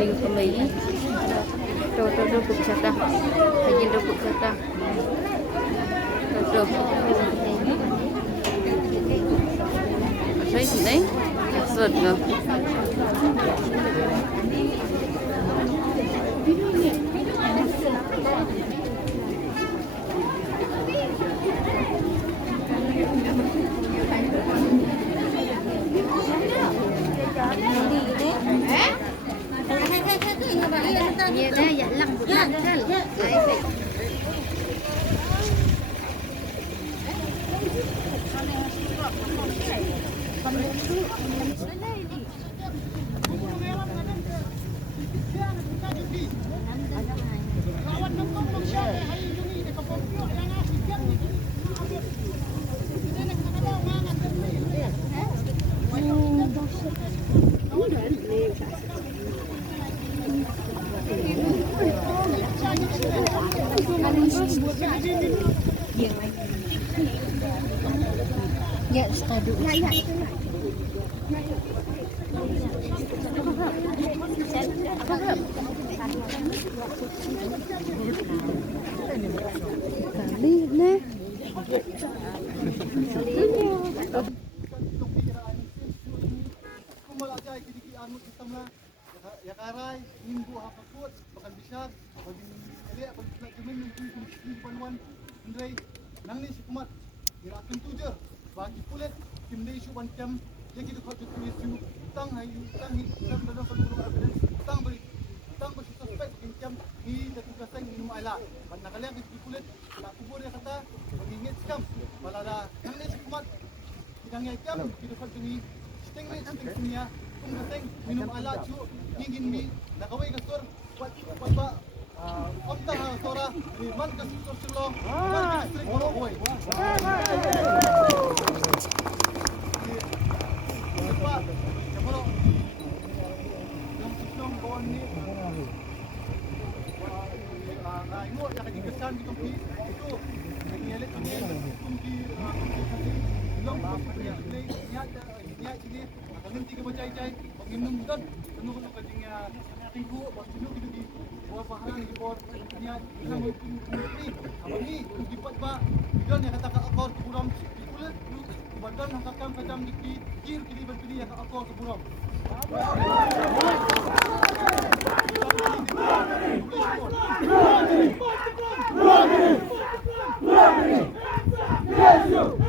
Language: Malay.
Sing kembali. Tuh bukata. Lagi ada bukata. Tuh. Saya sini. Sud ke. Iya dah, ya lang bukan kan. Ya, sekaduk. Ya. Kali nih. Ya karay, minggu hakakut, bakal bisyag, bagi elek, bagi nak cuman minggu panuan, Andre, nang ni si kumat, irakan tujar, bagi pulet, tim day isu bancam, yang kita kau tuju isu, tang dalam kalau evidence, tang beri suspek bancam, ni jatuh kasang minum air, mana kalian bagi pulet, nak kubur dia kata, bagi ingat skam, balada, nang ni si kumat, kita ngekam, kita kau tuju, sting sini kung kasing minum alat cu ingin mi nakaway kastor pa omta ha sora man kastor silo man district boro hoy pa kamoro yung siklong bon ni ingo yakadikasan di kumpi itu ngilit ni kumpi long niya sini nanti ke macai-cai penginum dan penuh kajingnya tinggu penuh di buah bahan di bawah niya ilang ni abang ni dipat ba dan yang kata akor keburam dikulit badan hangkakam kacam di kir kiri berdiri yang akor keburam Yes,